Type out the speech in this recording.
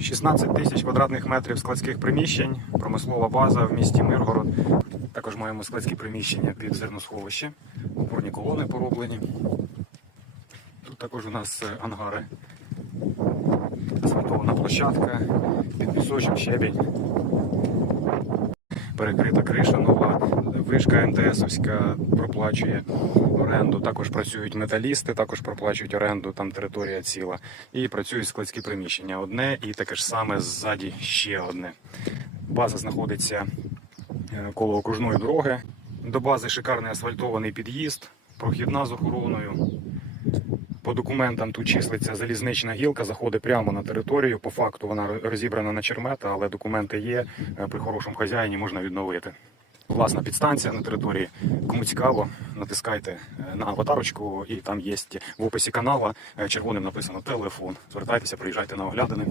16 тисяч квадратних метрів складських приміщень, промислова база в місті Миргород. Також маємо складські приміщення під зерносховище, опорні колони пороблені. Тут також у нас е, ангари, асфальтована площадка, під пісочок, щебінь, перекрита криша нова, вишка МТСовська проплачує оренду. Також працюють металісти, також проплачують оренду, там територія ціла. І працюють складські приміщення. Одне і таке ж саме ззаді ще одне. База знаходиться е, коло окружної дороги. До бази шикарний асфальтований під'їзд, прохідна з охороною. По документам тут числиться залізнична гілка, заходить прямо на територію. По факту вона розібрана на чермета, але документи є. е, При хорошому хазяїні можна відновити. Власна підстанція на території. Кому цікаво, натискайте е, на аватарочку, і там є в описі канала е, червоним написано телефон. Звертайтеся, приїжджайте на оглядини.